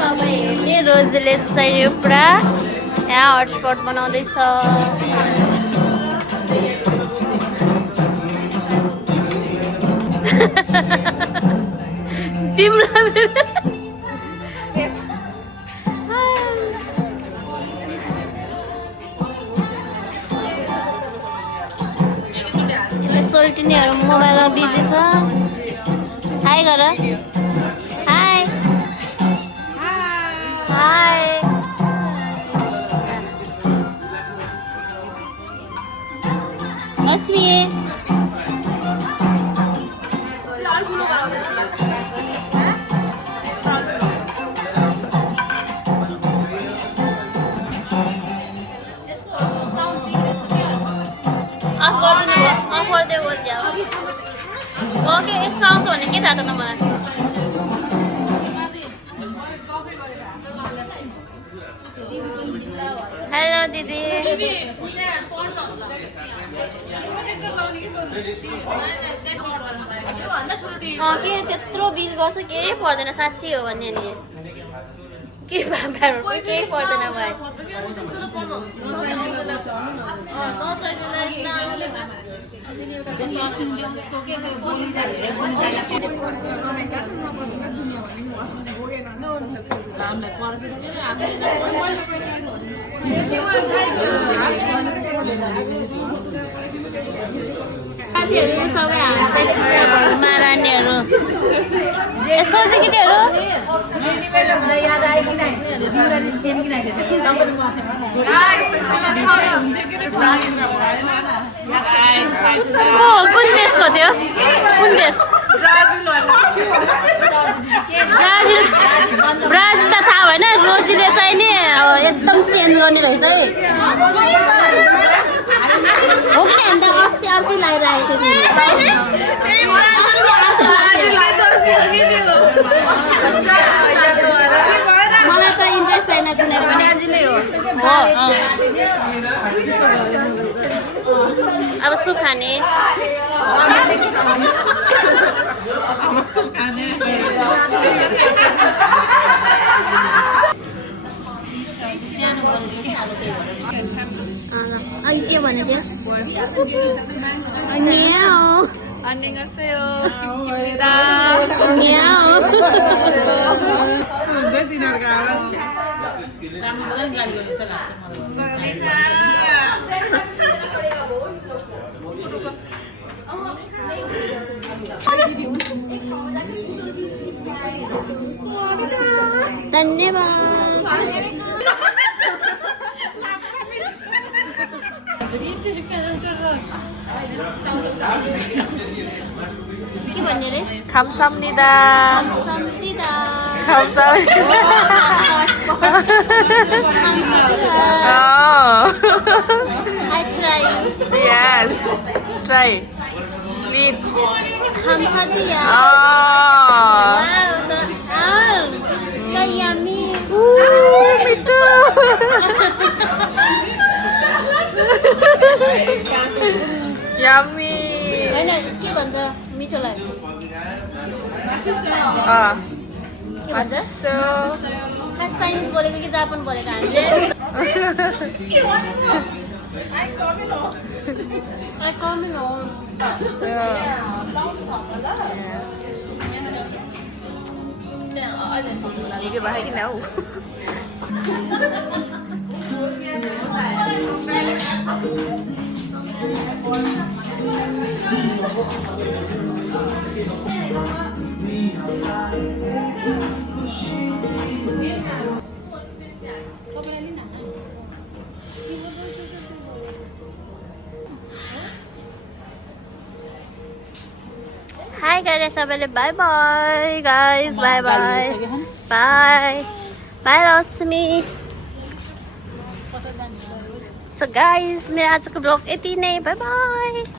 सबै हेर्ने रोजीले चाहिँ पुरा यहाँ हटस्पट बनाउँदैछ तिमीलाई सोल्टिनीहरू मोबाइलमा बिजी छ हाई गर हाई हाई अस्मी ओके यस्तो आउँछ भने के थाहा त मलाई हेलो दिदी के त्यत्रो बिल गर्छ केही पर्दैन साँच्ची हो भने नि के केही पर्दैन भाइ साथीहरू सबै हाँस्दै घरमा रानीहरू यसो चाहिँ केटीहरू कुन देशको थियो कुन देश ब्राजिल त थाहा भएन रोजीले चाहिँ नि एकदम चेन्ज गर्ने रहेछ है हो कि अन्त अस्ति अर्कै लगाइरहेको थियो मलाई त इन्ट्रेस्ट छैन कुनै ब्राजिलै हो अब सुप खाने अनि के भनेको 안녕하세요. 김치입니다. धन्यवाद के भन्ने रे 감사합니다. 감사합니다 감사합니다. I try Yes. Try. Please. 감사합니다 Oh. wow so yummy Me too. Yummy. हैन के भन्छ मिठोलाई के भन्छ So. खास चाइनिज बोलेको कि जापान बोलेको हामीले I coming home Video bahaya que não. Hi by गरे सबैले by by guys by by by by Rashmi so guys मेरो आजको ब्लग यति नै बाई बाई